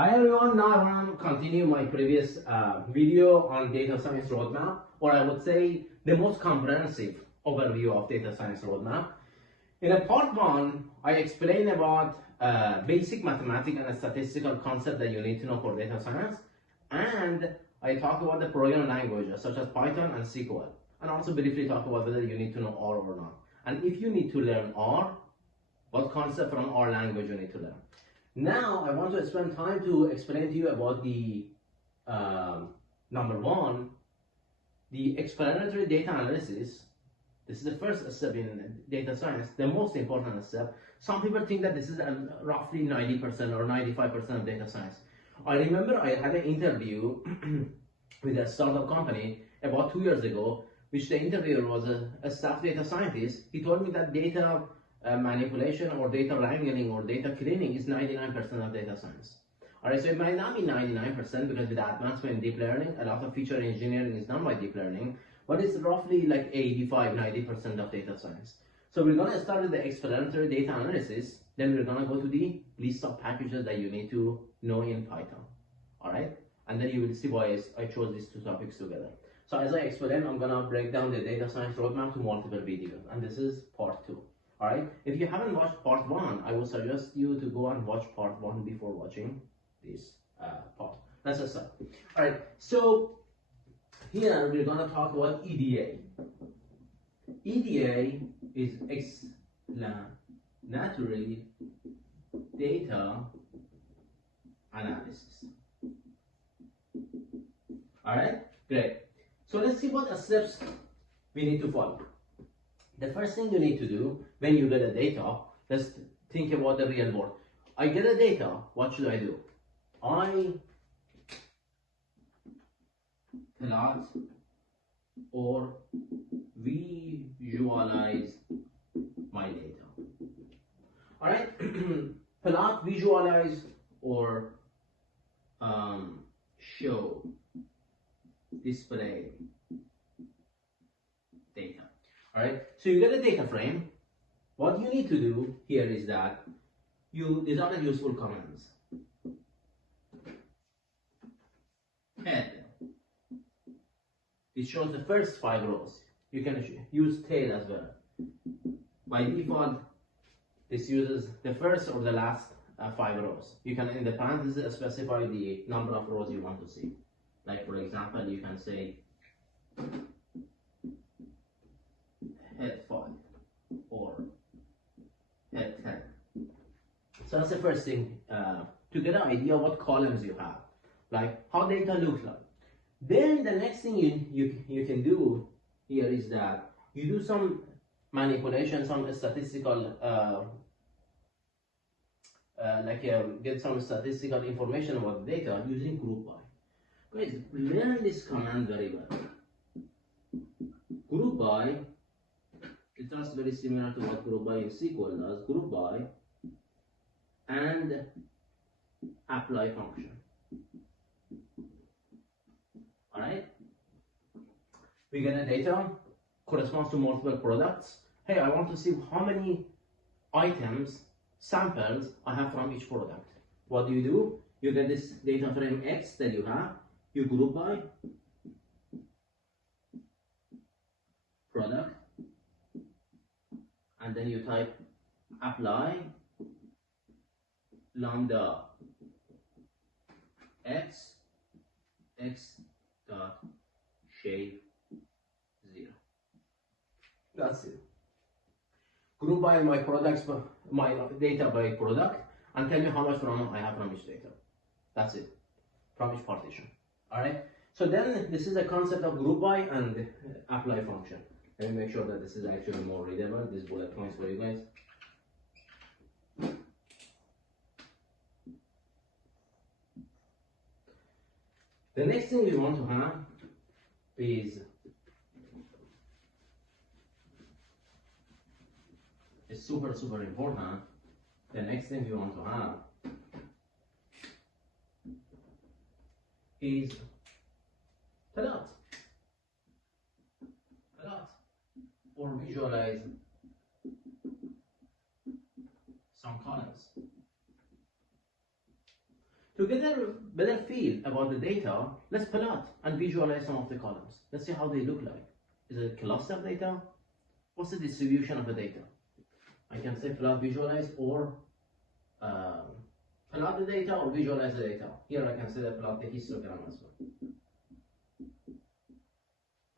Hi everyone, now I want to continue my previous video on data science roadmap, or I would say the most comprehensive overview of data science roadmap. In a part one, I explained about basic mathematical and statistical concept that you need to know for data science, and I talked about the programming languages such as Python and SQL, and also briefly talk about whether you need to know R or not. And if you need to learn R, what concept from R language you need to learn. Now I want to spend time to explain to you about the number one, the explanatory data analysis. This is the first step in data science, the most important step. Some people think that this is roughly 90% or 95% of data science. I remember I had an interview with a startup company about 2 years ago, which the interviewer was a staff data scientist. He told me that data manipulation or data wrangling or data cleaning is 99% of data science. Alright, so it might not be 99% because with the advancement in deep learning, a lot of feature engineering is done by deep learning, but it's roughly like 85-90% of data science. So we're going to start with the explanatory data analysis, then we're going to go to the list of packages that you need to know in Python. Alright, and then you will see why I chose these two topics together. So as I explained, I'm going to break down the data science roadmap to multiple videos, and this is part 2. Alright, if you haven't watched part 1, I would suggest you to go and watch part 1 before watching this part. Let's just start. Alright, so here we're going to talk about EDA. EDA is explanatory data analysis. Alright, great. So let's see what steps we need to follow. The first thing you need to do when you get a data, let's think about the real world. I get a data, what should I do? I plot or visualize my data. Alright, plot, visualize, or show, display data. Alright, so you get a data frame. What you need to do here is that these are the useful commands. Head. It shows the first 5 rows. You can use tail as well. By default, this uses the first or the last 5 rows. You can, in the parentheses, specify the number of rows you want to see. Like for example, you can say head 5 or head 10. So that's the first thing, to get an idea what columns you have, like how data looks like. Then the next thing you can do here is that you do some manipulation, some statistical, get some statistical information about the data using group by. Guys, learn this command very well. Group by, it does very similar to what group by in SQL does. Group by and apply function. Alright? We get a data corresponds to multiple products. Hey, I want to see how many items, samples I have from each product. What do? You get this data frame X that you have, you group by product, and then you type apply lambda x dot shape 0. That's it. Group by my products, my data by product, and tell me how much from I have from each data. That's it. From each partition. Alright. So then this is the concept of group by and apply function. Let me make sure that this is actually more readable. These bullet points for you guys. The next thing we want to have is super important. The next thing we want to have is plot or visualize some columns. To get a better feel about the data, let's plot and visualize some of the columns. Let's see how they look like. Is it cluster data? What's the distribution of the data? I can say plot, visualize, or plot the data or visualize the data. Here I can say that plot the histogram as well.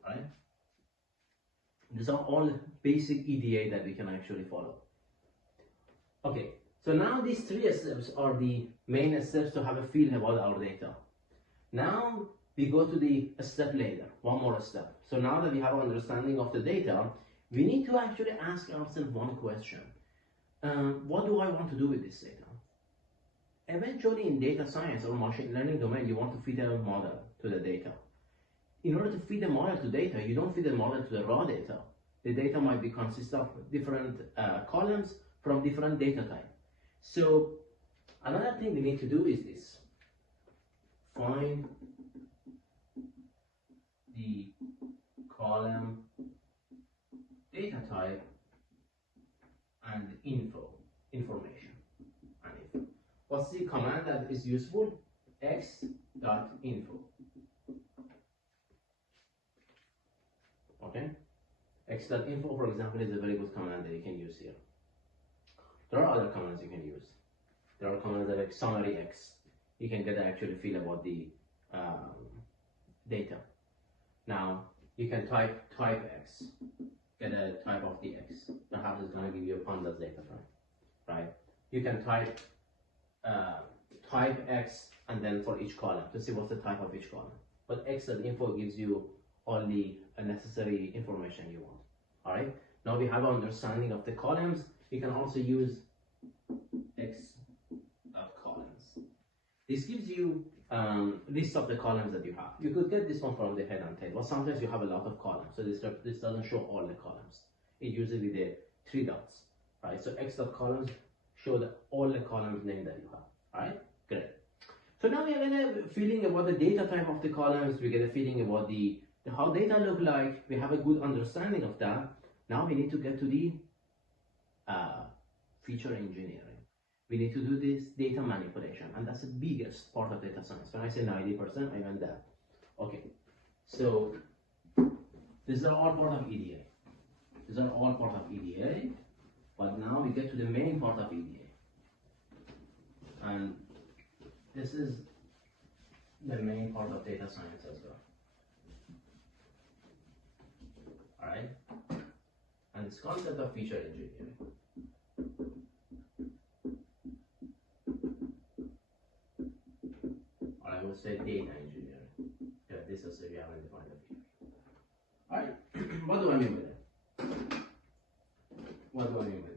Right? These are all basic EDA that we can actually follow. Okay, so now these three steps are the main steps to have a feel about our data. Now we go to the step later, one more step. So now that we have an understanding of the data, we need to actually ask ourselves one question. What do I want to do with this data? Eventually in data science or machine learning domain, you want to feed a model to the data. In order to feed a model to data, you don't feed a model to the raw data. The data might be consist of different columns from different data type. So another thing we need to do is this. Find the column data type and information. What's the command that is useful? x.info. Okay? x.info, for example, is a very good command that you can use here. There are other commands you can use. There are commands that like summary x. You can get an actual feel about the data. Now, you can type x, get a type of the x. Perhaps it's going to give you a pandas data frame, right? You can type x and then for each column to see what's the type of each column. But x.info gives you all the necessary information you want. All right. Now we have an understanding of the columns. You can also use x.columns. This gives you list of the columns that you have. You could get this one from the head and tail, but sometimes you have a lot of columns, so this doesn't show all the columns. It usually the 3 dots, right? So x.columns show all the columns name that you have. All right, great. So now we have a feeling about the data type of the columns. We get a feeling about the how data look like. We have a good understanding of that. Now we need to get to the feature engineering. We need to do this data manipulation, and that's the biggest part of data science. When I say 90%, I meant that. Okay, so these are all part of EDA. These are all part of EDA, but now we get to the main part of EDA. And this is the main part of data science as well. Alright? And this concept of feature engineering. Or I would say data engineering. Yeah, this is we haven't defined the feature. Alright, what do I mean by that? What do I mean by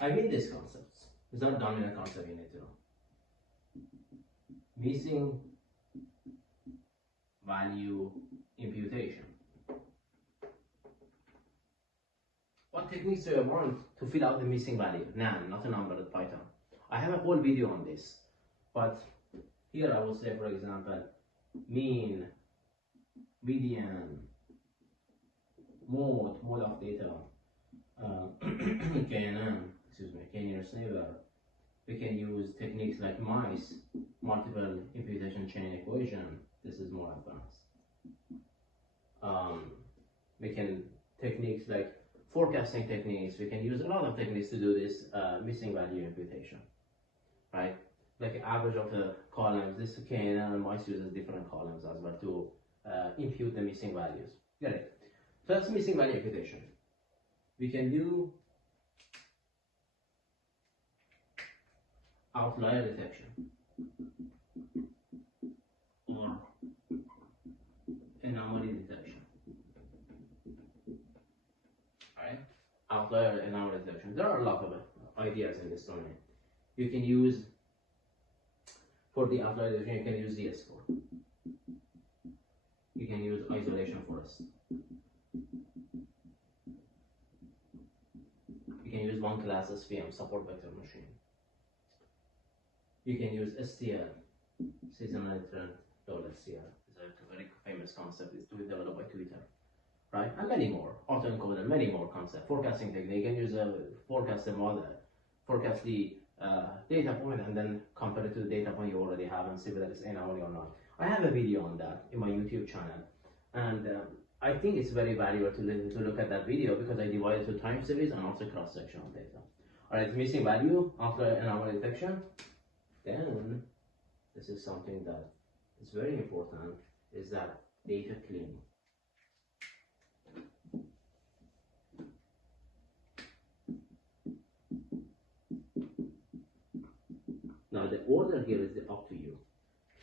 that? I mean these concepts. These are dominant concepts you need to know. Missing value imputation. What techniques do I want to fill out the missing value? NaN, not a number, at Python. I have a whole video on this, but here I will say, for example, mean, median, mode of data, KNN, k-nearest neighbor. We can use techniques like MICE, multiple imputation chain equation. This is more advanced. We can techniques like forecasting techniques. We can use a lot of techniques to do this missing value imputation, right? Like average of the columns. This KNN and MICE uses different columns as well to impute the missing values. Got it? So that's missing value imputation. We can do outlier detection or anomaly detection. Alright? Outlier anomaly detection. There are a lot of ideas in this domain. You can use, for the outlier detection, you can use Z-score. You can use isolation forest. You can use one class SVM, support vector machine. You can use STL, seasonal trend load STL. It's a very famous concept. It's developed by Twitter, right? And many more. Autoencoder, many more concepts. Forecasting technique. You can use a forecast the model, forecast the data point and then compare it to the data point you already have and see whether it's anomaly or not. I have a video on that in my YouTube channel, and I think it's very valuable to look at that video because I divided to time series and also cross-sectional data. Alright, missing value after anomaly detection. Then this is something that is very important, is that data cleaning. Now the order here is up to you.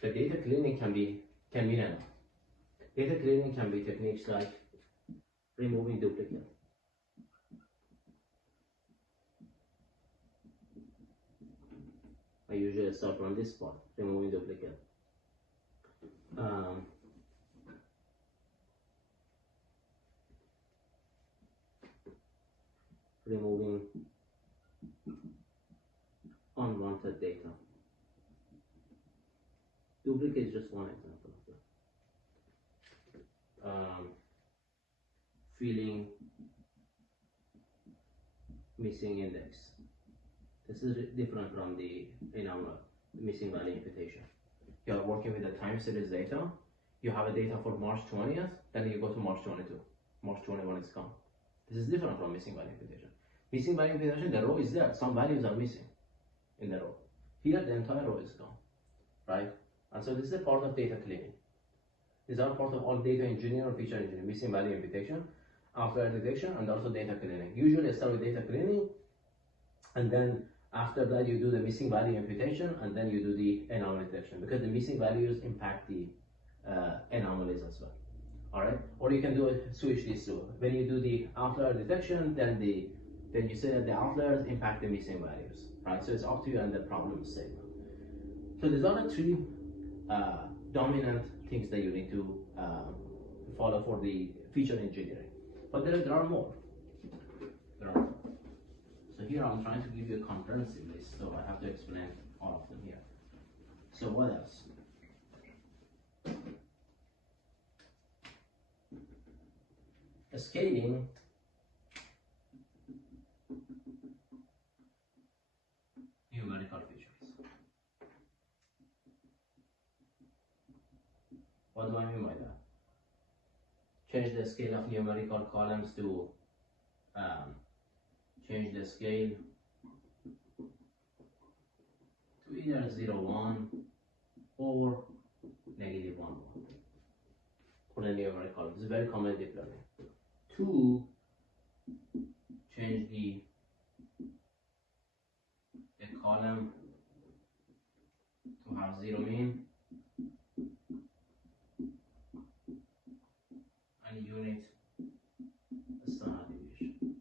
The data cleaning can be data cleaning can be techniques like removing duplicate. I usually start from this part, removing duplicate. Removing unwanted data. Duplicate is just one example of that. Filling missing index. This is different from the missing value imputation. You are working with the time series data. You have a data for March 20th, then you go to March 22. March 21 is gone. This is different from missing value imputation. Missing value imputation, the row is there. Some values are missing in the row. Here, the entire row is gone, right? And so this is a part of data cleaning. These are part of all data engineering or feature engineering, missing value imputation, after detection, and also data cleaning. Usually I start with data cleaning, and then after that you do the missing value imputation, and then you do the anomaly detection, because the missing values impact the anomalies as well. Alright? Or you can do switch these two. When you do the outlier detection, then you say that the outliers impact the missing values. Right? So it's up to you and the problem statement. So these are the three dominant things that you need to follow for the feature engineering. But there are more. So here I'm trying to give you a comprehensive list, so I have to explain all of them here. So what else? Scaling numerical features. What do I mean by that? Change the scale of numerical columns to change the scale to either 0, 1 or negative 1, 1 for the numerical column. This is very common in deep learning. 2, change the column to have 0 mean and unit standard deviation.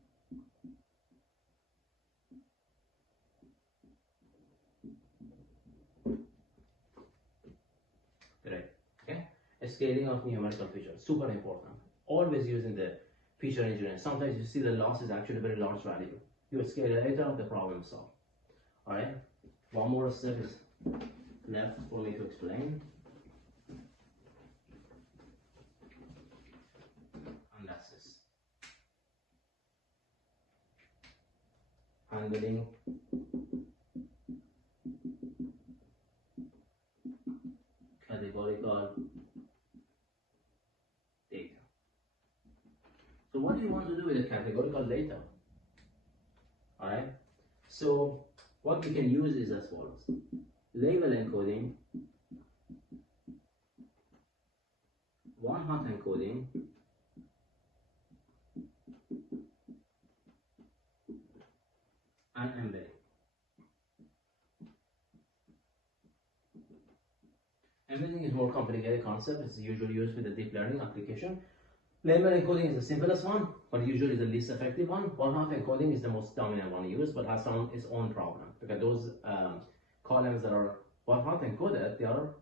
Correct. Okay. Scaling of numerical features, super important. Always using the feature engineering. Sometimes you see the loss is actually a very large value. You scale it later, the problem is solved. Alright, one more step is left for me to explain. And that's this. Handling categorical data. So what do you want to do with the categorical data? Alright, so what we can use is as follows. Label encoding, one-hot encoding, and embedding. Embedding is more complicated concept. It's usually used with the deep learning application. Label encoding is the simplest one, but usually the least effective one. One-hot encoding is the most dominant one used, but has its own problem, because those columns that are one-hot encoded, they are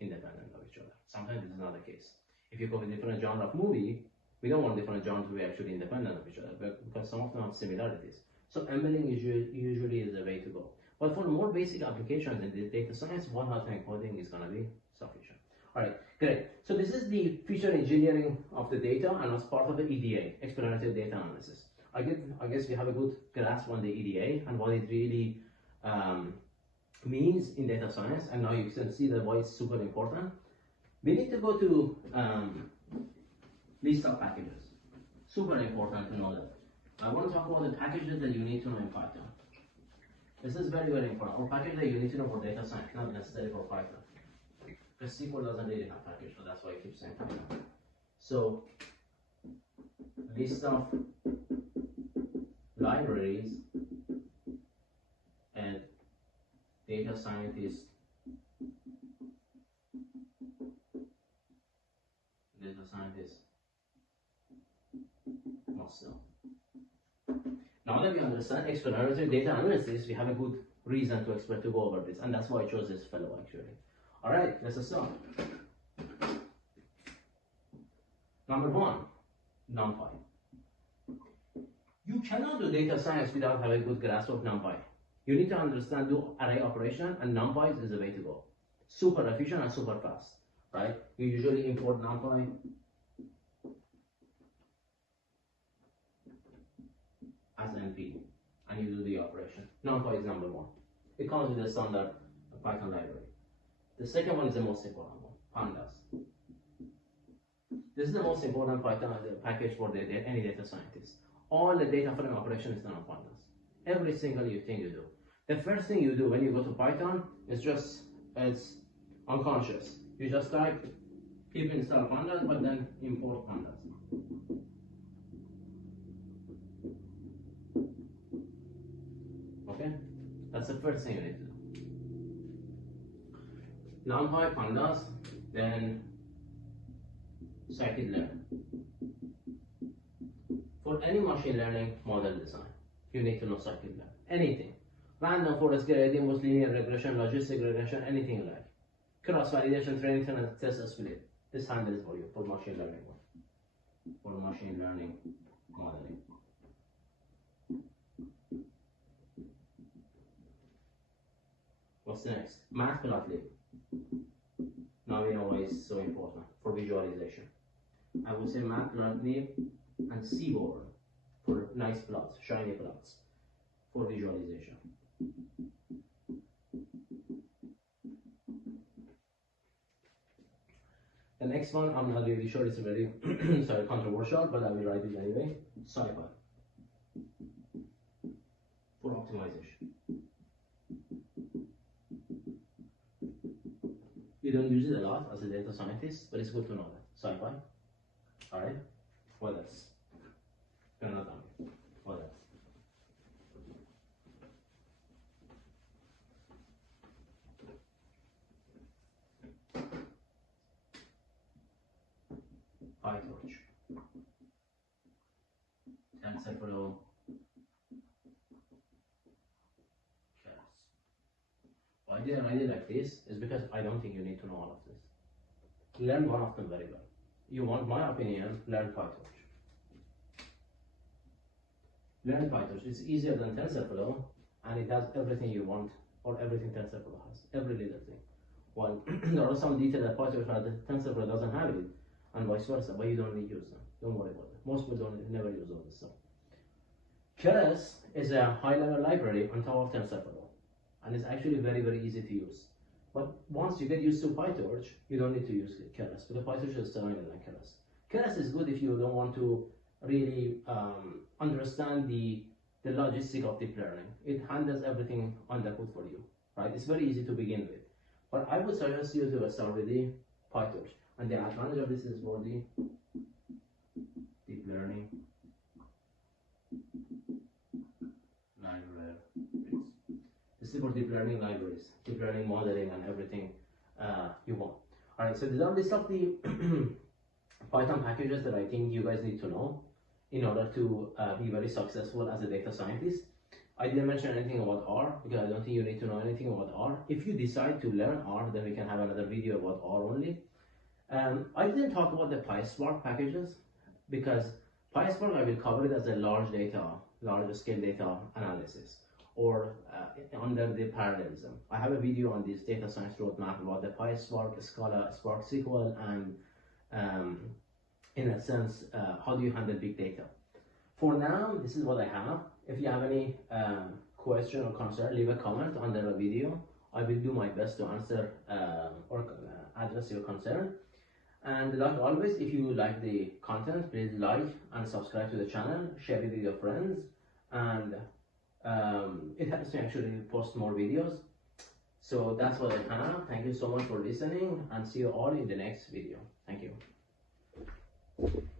independent of each other. Sometimes this is not the case. If you go with different genre of movie, we don't want different genres to be actually independent of each other, because some of them have similarities. So embedding usually is the way to go. But for more basic applications in the data science, one-hot encoding is going to be sufficient. All right, great. So this is the feature engineering of the data, and as part of the EDA, explanatory data analysis. I guess we have a good grasp on the EDA and what it really means in data science, and now you can see that why it's super important. We need to go to list of packages. Super important to know that. I want to talk about the packages that you need to know in Python. This is very, very important. Or packages that you need to know for data science, not necessarily for Python. Because SQL doesn't really have packages, so that's why I keep saying Python. So, list of libraries and data scientists must know. Now that we understand explanatory data analysis, we have a good reason to go over this, and that's why I chose this fellow actually. All right, let's start. Number one, NumPy. You cannot do data science without having a good grasp of NumPy. You need to understand do array operation, and NumPy is the way to go. Super efficient and super fast, right? You usually import NumPy as NP, and you do the operation. NumPy is number one. It comes with a standard Python library. The second one is the most important one, pandas. This is the most important Python package for any data scientist. All the data frame operation is done on pandas. Every single thing you do. The first thing you do when you go to Python is it's unconscious. You just type pip install pandas, but then import pandas. Okay? That's the first thing you need to do. NumPy, pandas, then scikit-learn. For any machine learning model design, you need to know scikit-learn. Anything. Random forest gradient, most linear regression, logistic regression, anything you like. Cross-validation, training, test, split. This handles for you for machine learning. For machine learning modeling. What's next? Matplotlib. Now we know why it's so important for visualization. I would say Matplotlib and Seaborn for nice plots, shiny plots for visualization. The next one, I'm not really sure, it's very sorry, controversial, but I will write it anyway. SciPy for optimization. You don't use it a lot as a data scientist, but it's good to know that. SciPy. Alright? What else? You're not done. What else? PyTorch. TensorFlow. Why did I write it like this? Is because I don't think you need to know all of this. Learn one of them very well. You want my opinion, learn PyTorch. Learn PyTorch. It's easier than TensorFlow, and it does everything you want, or everything TensorFlow has. Every little thing. Well, there are some details that PyTorch has that TensorFlow doesn't have it, and vice versa, but you don't need to use them. Don't worry about it. Most people never use all this stuff. Keras is a high-level library on top of TensorFlow, and it's actually very, very easy to use. But once you get used to PyTorch, you don't need to use Keras, because PyTorch is stronger than Keras. Keras is good if you don't want to really understand the logistic of deep learning. It handles everything on the hood for you, right? It's very easy to begin with. But I would suggest you to start with the PyTorch. And the advantage of this is for the deep learning libraries. This is for deep learning libraries, deep learning modeling, and everything you want. All right, so these are list of the Python packages that I think you guys need to know in order to be very successful as a data scientist. I didn't mention anything about R because I don't think you need to know anything about R. If you decide to learn R, then we can have another video about R only. I didn't talk about the PySpark packages because PySpark I will cover it as a large scale data analysis, or under the parallelism. I have a video on this data science roadmap about the PySpark, Scala, Spark SQL, and in a sense, how do you handle big data. For now, this is what I have. If you have any question or concern, leave a comment under the video. I will do my best to answer or address your concern. And like always, if you like the content, please like and subscribe to the channel, share it with your friends, and it helps me actually post more videos. So that's what I have. Thank you so much for listening, and see you all in the next video. Thank you.